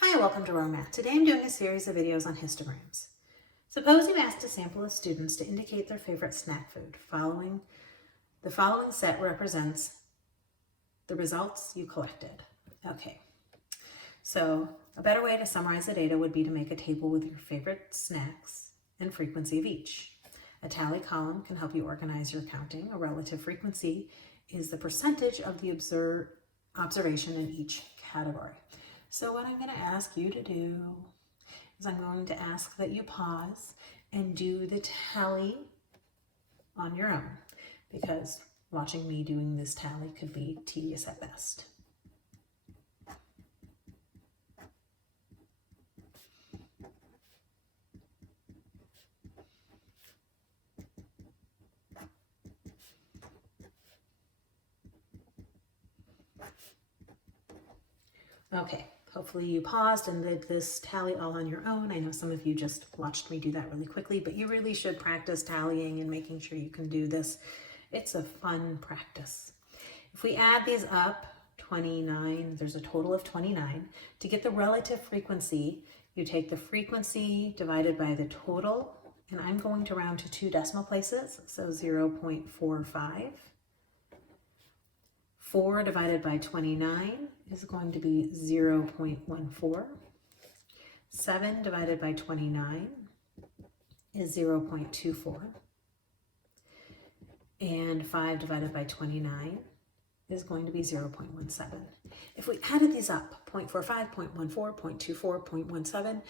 Hi, welcome to ROMAT. Today I'm doing a series of videos on histograms. Suppose you asked a sample of students to indicate their favorite snack food. The following set represents the results you collected. Okay, so a better way to summarize the data would be to make a table with your favorite snacks and frequency of each. A tally column can help you organize your counting. A relative frequency is the percentage of the observation in each category. So what I'm going to ask you to do is I'm going to ask that you pause and do the tally on your own, because watching me doing this tally could be tedious at best. Okay, hopefully you paused and did this tally all on your own. I know some of you just watched me do that really quickly, but you really should practice tallying and making sure you can do this. It's a fun practice. If we add these up, 29, there's a total of 29. To get the relative frequency, you take the frequency divided by the total, and I'm going to round to 2 decimal places, so 0.45. 4 divided by 29 is going to be 0.14. 7 divided by 29 is 0.24. And 5 divided by 29 is going to be 0.17. If we added these up, 0.45, 0.14, 0.24,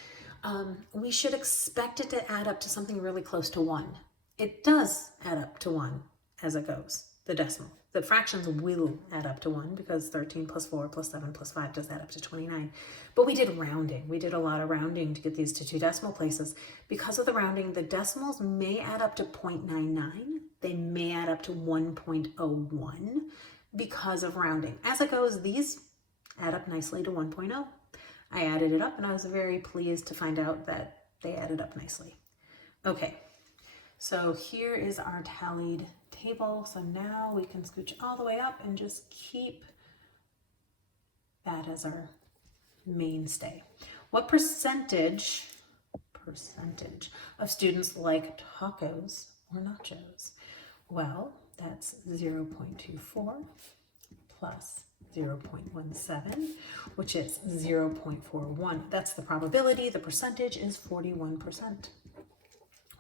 0.17, we should expect it to add up to something really close to 1. It does add up to 1 as it goes, the decimal. The fractions will add up to 1 because 13 plus 4 plus 7 plus 5 does add up to 29. But we did rounding. We did a lot of rounding to get these to 2 decimal places. Because of the rounding, the decimals may add up to 0.99. They may add up to 1.01 because of rounding. As it goes, these add up nicely to 1.0. I added it up and I was very pleased to find out that they added up nicely. Okay, so here is our tallied table. So now we can scooch all the way up and just keep that as our mainstay. What percentage of students like tacos or nachos? Well, that's 0.24 plus 0.17, which is 0.41. That's the probability. The percentage is 41%.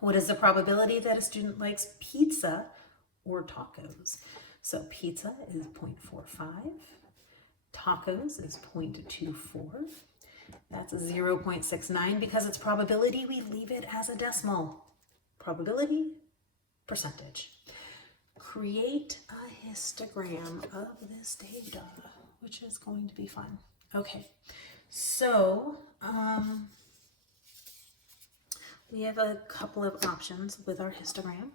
What is the probability that a student likes pizza or tacos? So pizza is 0.45. Tacos is 0.24. That's 0.69. Because it's probability, we leave it as a decimal. Probability, percentage. Create a histogram of this data, which is going to be fun. Okay, so we have a couple of options with our histogram.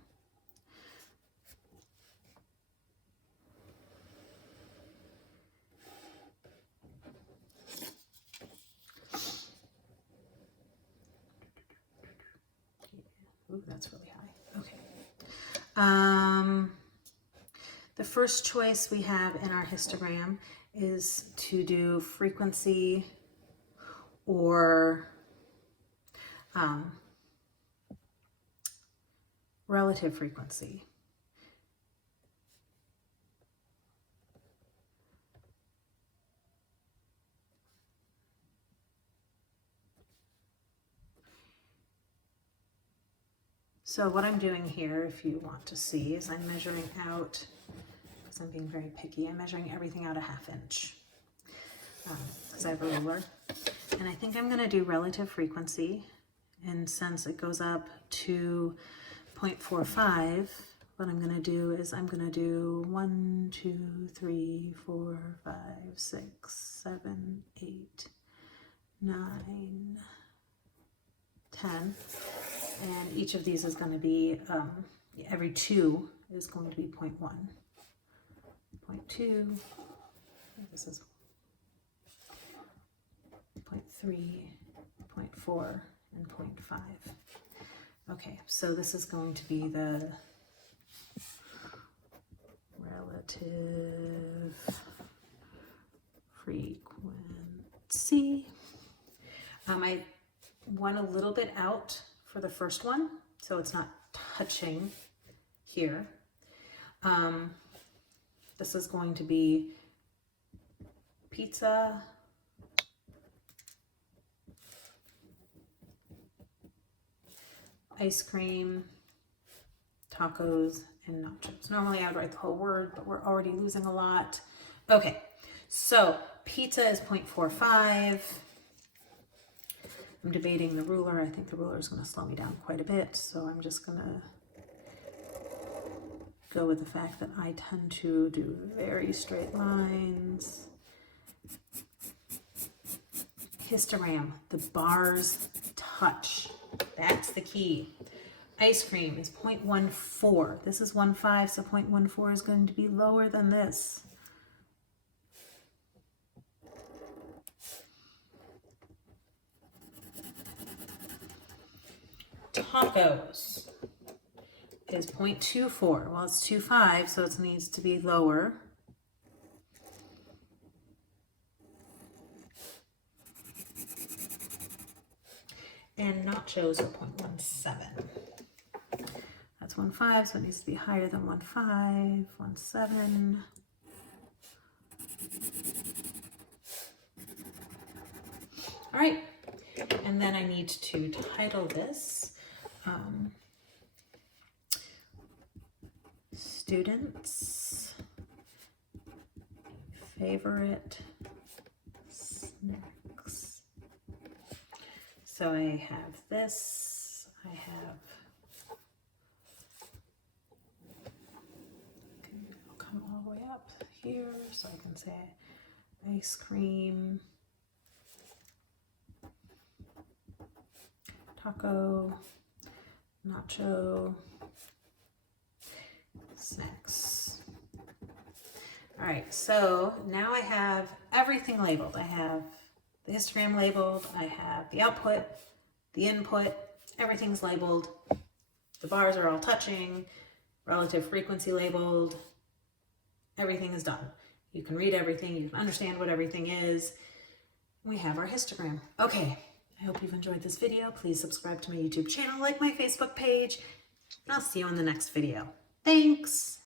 Ooh, that's really high. Okay. The first choice we have in our histogram is to do frequency or relative frequency. So what I'm doing here, if you want to see, is I'm measuring out, because I'm being very picky, I'm measuring everything out a 1/2 inch because I have a ruler. And I think I'm going to do relative frequency. And since it goes up to 0.45, what I'm going to do is I'm going to do 1, 2, 3, 4, 5, 6, 7, 8, 9, 10. And each of these is going to be, every 2 is going to be 0.1, 0.2, this is 0.3, 0.4, and 0.5. Okay, so this is going to be the relative frequency. I went a little bit out for the first one, so it's not touching here. This is going to be pizza, ice cream, tacos, and nachos. Normally I would write the whole word, but we're already losing a lot. Okay, so pizza is 0.45. I'm debating the ruler. I think the ruler is going to slow me down quite a bit, so I'm just going to go with the fact that I tend to do very straight lines. Histogram, the bars touch. That's the key. Ice cream is 0.14. This is 1.5, so 0.14 is going to be lower than this. Tacos is 0.24. Well, it's 2.5, so it needs to be lower. And nachos are 0.17. That's 1.5, so it needs to be higher than 1.5, 1.7. All right, and then I need to title this Students' Favorite Snacks. So I have this, I have, I'll come all the way up here so I can say ice cream, taco, nacho, snacks. All right, so now I have everything labeled. I have the histogram labeled, I have the output, the input, everything's labeled. The bars are all touching, relative frequency labeled, everything is done. You can read everything, you can understand what everything is. We have our histogram. Okay, I hope you've enjoyed this video. Please subscribe to my YouTube channel, like my Facebook page, and I'll see you in the next video. Thanks.